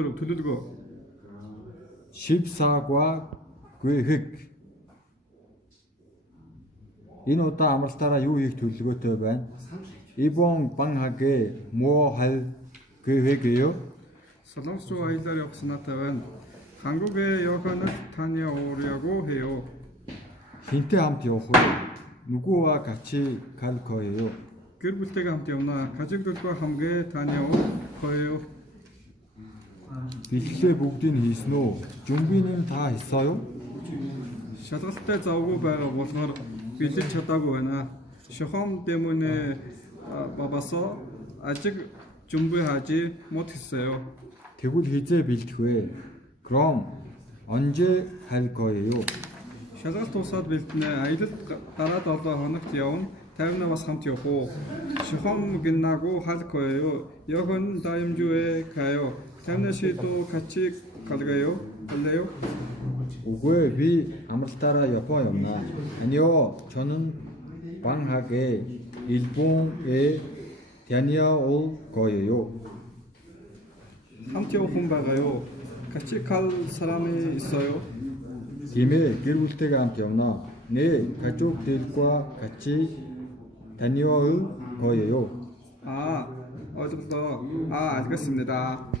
대로 төлөвлөгөө. 14과 계획. Энэ удаа амралтаараа юу хийх төлөвлөгөөтэй байна? 이번 방학에 뭐 할 계획이에요? Солонгос руу аялаар явах санаатай байна. 한국에 여행을 다녀오려고 해요. 힌트 함께 явах вэ? 누구와 같이 갈 거예요? гэр бүлтэйгээ хамт явна. 가족들과 함께 다녀올 거예요. бэлтгэлээ бүгдийг хийсэн үү? 준비는 다 했어요? шалгалттай завгүй байгаа болохоор бэлдэж чадаагүй байна. 시험 때문에 바빠서 아직 준비하지 못했어요. тэгвэл хизээ бэлдэх вэ? 그럼 언제 할 거예요? шалгалт тусаад бэлдэнэ. аялалд дараа 7 хоногт явна. Тайвна бас хамт явах уу? 시험 끝나고 할 거예요. 여행 다음 주에 가요. тайвна 씨도 같이 갈래요? үгүй би амралтаараа Япон явна. 아니요, 저는 방학에 일본에 다녀올 거예요. 함께 오픈 박아요. 같이 갈 사람이 있어요? 김에 гэр бүлтэйгээ хамт явна. 네, 가족들과 같이 다녀올 거예요. 어제부터 알겠습니다.